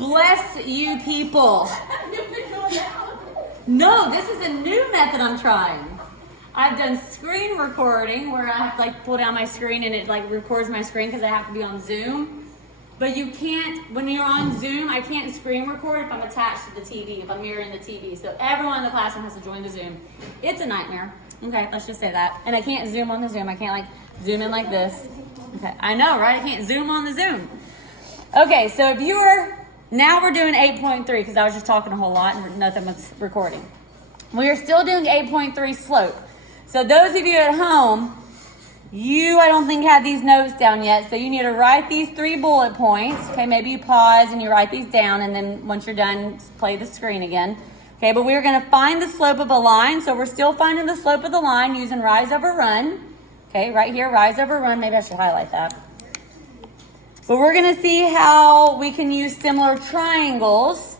Bless you people. No, this is a new method I'm trying. I've done screen recording where I have to pull down my screen and it records my screen because I have to be on Zoom. But you can't, when you're on Zoom, I can't screen record if I'm attached to the TV, if I'm mirroring the TV. So everyone in the classroom has to join the Zoom. It's a nightmare. Okay, let's just say that. And I can't zoom on the Zoom. I can't zoom in like this. Okay, I know, right? I can't zoom on the Zoom. Okay, so if you were, now we're doing 8.3 because I was just talking a whole lot and nothing was recording. We are still doing 8.3 slope. So those of you at home, I don't think had these notes down yet, so you need to write these 3 bullet points. Okay, maybe you pause and you write these down, and then once you're done, play the screen again. Okay, but we're going to find the slope of a line, so we're still finding the slope of the line using rise over run. Okay, right here, rise over run. Maybe I should highlight that. But we're going to see how we can use similar triangles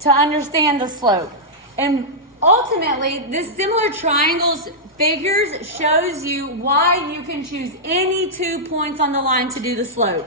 to understand the slope. And ultimately, this similar triangles figures shows you why you can choose any 2 points on the line to do the slope.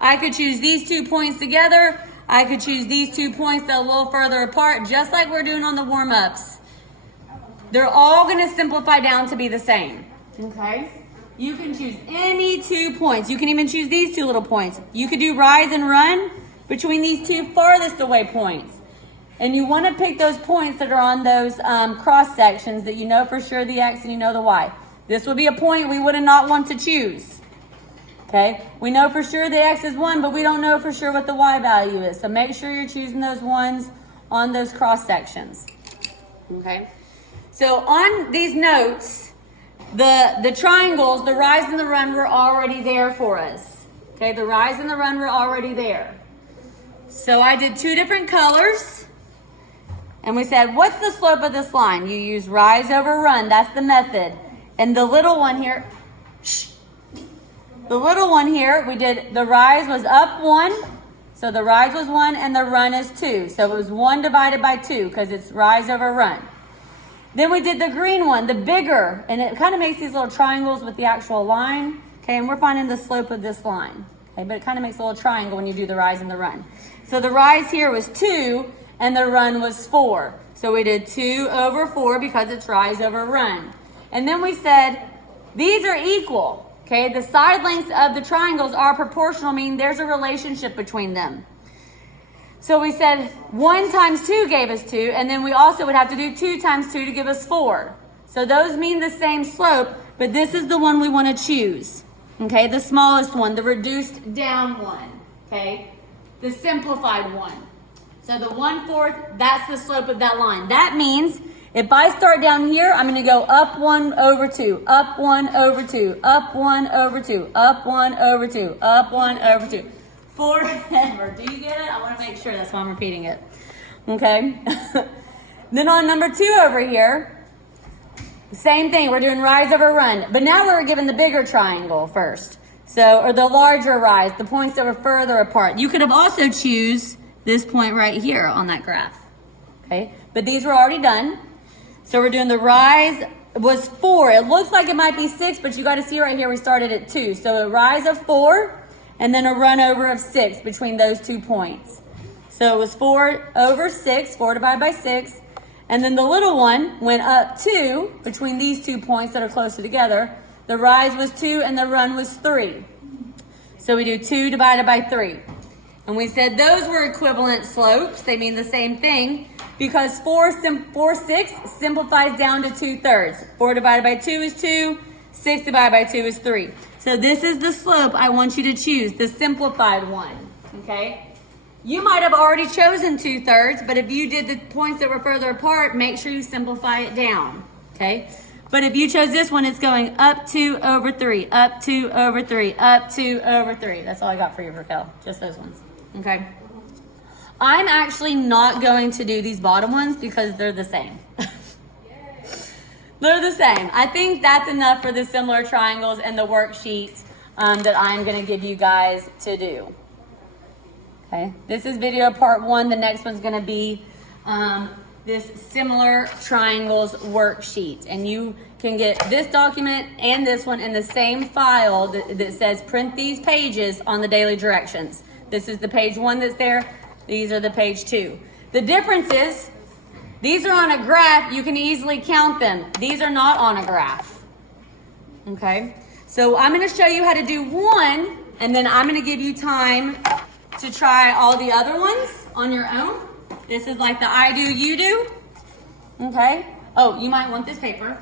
I could choose these 2 points together. I could choose these 2 points that are a little further apart, just like we're doing on the warm-ups. They're all going to simplify down to be the same. Okay? You can choose any 2 points. You can even choose these 2 little points. You could do rise and run between these 2 farthest away points. And you want to pick those points that are on those cross sections that you know for sure the X and you know the Y. This would be a point we would not want to choose. Okay, we know for sure the X is 1, but we don't know for sure what the Y value is. So make sure you're choosing those ones on those cross sections. Okay, so on these notes, the triangles, the rise and the run were already there for us. Okay, the rise and the run were already there. So I did 2 different colors. And we said, what's the slope of this line? You use rise over run. That's the method. And the little one here, we did, the rise was up 1. So the rise was 1 and the run is 2. So it was 1 divided by 2 because it's rise over run. Then we did the green one, the bigger. And it kind of makes these little triangles with the actual line. Okay, and we're finding the slope of this line. Okay, but it kind of makes a little triangle when you do the rise and the run. So the rise here was 2. And the run was 4. So we did 2 over 4 because it's rise over run. And then we said, these are equal. Okay, the side lengths of the triangles are proportional, meaning there's a relationship between them. So we said 1 times 2 gave us 2, and then we also would have to do 2 times 2 to give us 4. So those mean the same slope, but this is the one we want to choose. Okay, the smallest one, the reduced down one. Okay, the simplified one. So the 1/4, that's the slope of that line. That means if I start down here, I'm going to go up 1 over 2, up 1 over 2, up 1 over 2, up 1 over 2, up 1 over 2. Forever. Do you get it? I want to make sure. That's why I'm repeating it. Okay. Then on number 2 over here, same thing. We're doing rise over run. But now we're given the bigger triangle first. So, or the larger rise, the points that were further apart. You could have also choose this point right here on that graph. Okay, but these were already done. So we're doing the rise was 4. It looks like it might be 6, but you got to see right here we started at 2. So a rise of 4 and then a run over of 6 between those 2 points. So it was 4 over 6, 4 divided by 6. And then the little one went up 2 between these 2 points that are closer together. The rise was 2 and the run was 3. So we do 2 divided by 3. And we said those were equivalent slopes. They mean the same thing because 4 6 simplifies down to 2/3. 4 divided by 2 is 2. 6 divided by 2 is 3. So this is the slope I want you to choose, the simplified one. Okay? You might have already chosen 2/3, but if you did the points that were further apart, make sure you simplify it down. Okay? But if you chose this one, it's going up 2 over 3, up 2 over 3, up 2 over 3. That's all I got for you, Raquel. Just those ones. Okay. I'm actually not going to do these bottom ones because they're the same. They're the same. I think that's enough for the similar triangles and the worksheet that I'm going to give you guys to do. Okay. This is video part 1. The next one's going to be this similar triangles worksheet. And you can get this document and this one in the same file that says print these pages on the daily directions. This is the page 1 that's there. These are the page 2. The difference is, these are on a graph. You can easily count them. These are not on a graph. Okay? So I'm going to show you how to do one, and then I'm going to give you time to try all the other ones on your own. This is like the I do, you do. Okay? Oh, you might want this paper.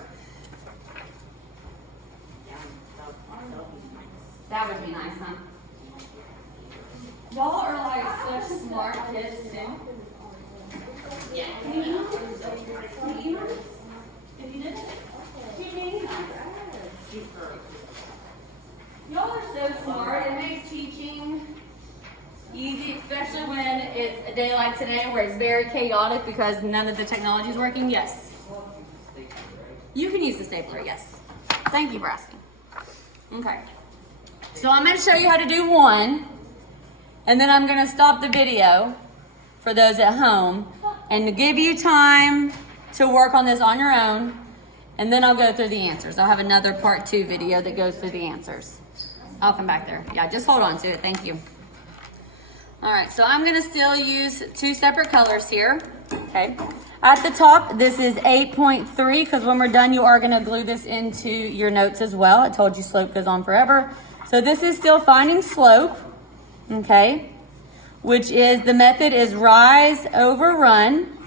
That would be nice, huh? Y'all are like such smart kids too. Yeah. Can you email? Can you email? If you did it? Can you email? Y'all are so smart. It makes teaching easy, especially when it's a day like today where it's very chaotic because none of the technology is working. Yes. You can use the stapler, yes. Thank you for asking. Okay. So I'm going to show you how to do one, and then I'm going to stop the video for those at home and to give you time to work on this on your own, and then I'll go through the answers. I'll have another part 2 video that goes through the answers. I'll come back there. Yeah, just hold on to it. Thank you. All right, so I'm going to still use 2 separate colors here. Okay. At the top, this is 8.3 because when we're done, you are going to glue this into your notes as well. I told you slope goes on forever. So this is still finding slope, okay, which is, the method is rise over run,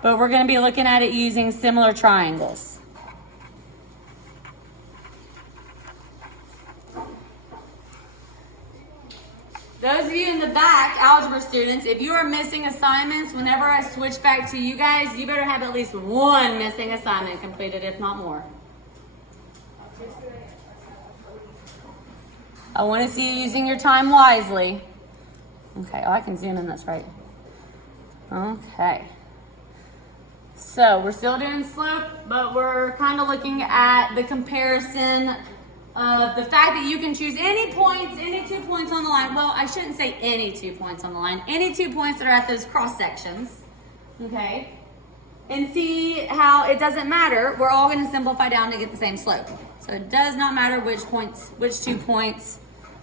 but we're going to be looking at it using similar triangles. Those of you in the back, algebra students, if you are missing assignments, whenever I switch back to you guys, you better have at least one missing assignment completed, if not more. I want to see you using your time wisely. Okay, oh, I can zoom in, that's right. Okay. So we're still doing slope, but we're kind of looking at the comparison of the fact that you can choose any points, any 2 points on the line. Well, I shouldn't say any 2 points on the line. Any 2 points that are at those cross sections. Okay? And see how it doesn't matter. We're all going to simplify down to get the same slope. So it does not matter which 2 points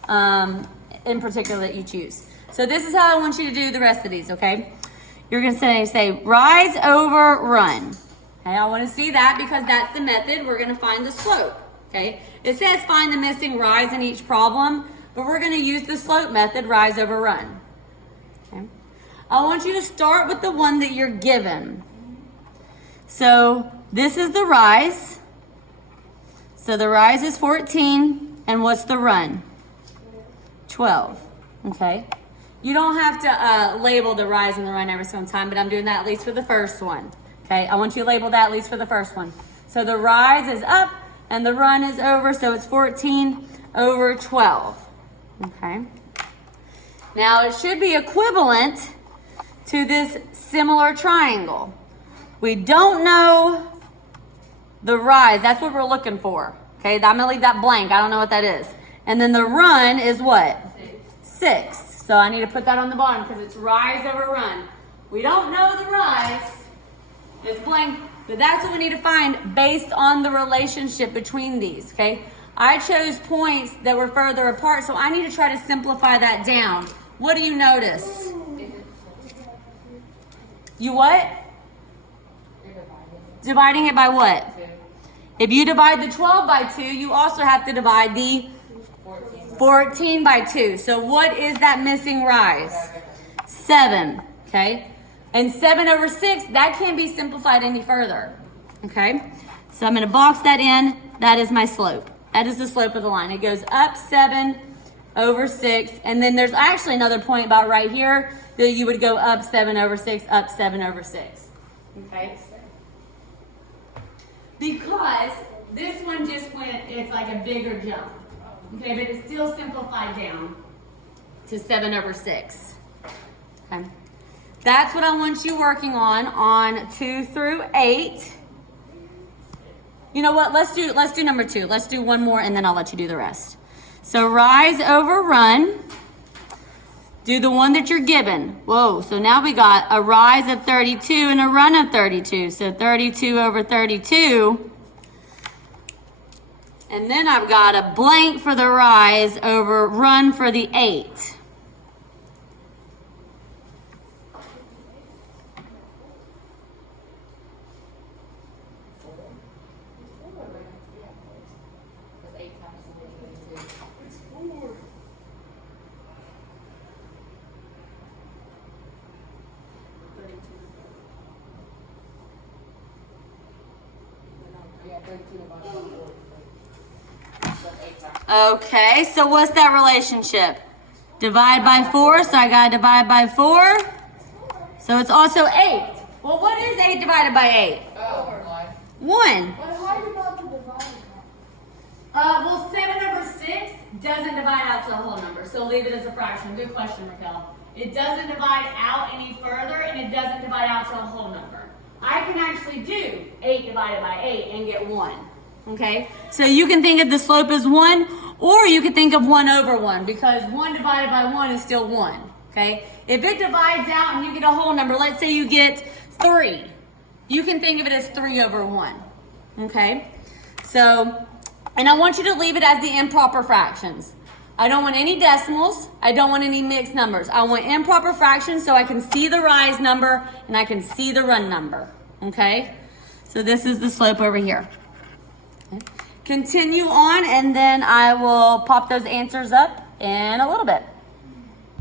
in particular that you choose. So this is how I want you to do the rest of these, okay? You're going to say rise over run. Okay, I want to see that because that's the method. We're going to find the slope, okay? It says find the missing rise in each problem, but we're going to use the slope method, rise over run. Okay? I want you to start with the one that you're given. So this is the rise. So the rise is 14, and what's the run? 12, okay? You don't have to label the rise and the run every single time, but I'm doing that at least for the first one, okay? I want you to label that at least for the first one. So the rise is up, and the run is over, so it's 14 over 12, okay? Now, it should be equivalent to this similar triangle. We don't know the rise. That's what we're looking for, okay? I'm going to leave that blank. I don't know what that is. And then the run is what? 6. So I need to put that on the bottom because it's rise over run. We don't know the rise. It's blank. But that's what we need to find based on the relationship between these, okay? I chose points that were further apart, so I need to try to simplify that down. What do you notice? You what? Dividing it by what? 2. If you divide the 12 by 2, you also have to divide the 14 by 2. So what is that missing rise? 7, okay? And 7 over 6, that can't be simplified any further, okay? So I'm going to box that in. That is my slope. That is the slope of the line. It goes up 7 over 6. And then there's actually another point about right here that you would go up 7 over 6, up 7 over 6, okay? Because this one just went, it's like a bigger jump, okay? But it's still simplified down to 7 over 6, okay? That's what I want you working on 2 through 8. You know what? Let's do number 2. Let's do one more and then I'll let you do the rest. So rise over run. Do the one that you're given. Whoa, so now we got a rise of 32 and a run of 32. So 32 over 32. And then I've got a blank for the rise over run for the 8. Okay, so what's that relationship? Divide by 4, so I gotta divide by 4. So it's also 8. Well, what is 8 divided by 8? 1. Well, 7 over 6 doesn't divide out to a whole number, so leave it as a fraction. Good question, Raquel. It doesn't divide out any further, and it doesn't divide out to a whole number. I can actually do 8 divided by 8 and get 1. Okay? So you can think of the slope as 1, or you could think of 1 over 1, because 1 divided by 1 is still 1. Okay? If it divides out and you get a whole number, let's say you get 3, you can think of it as 3 over 1. Okay? So, and I want you to leave it as the improper fractions. I don't want any decimals. I don't want any mixed numbers. I want improper fractions so I can see the rise number and I can see the run number. Okay? So this is the slope over here. Okay. Continue on, and then I will pop those answers up in a little bit.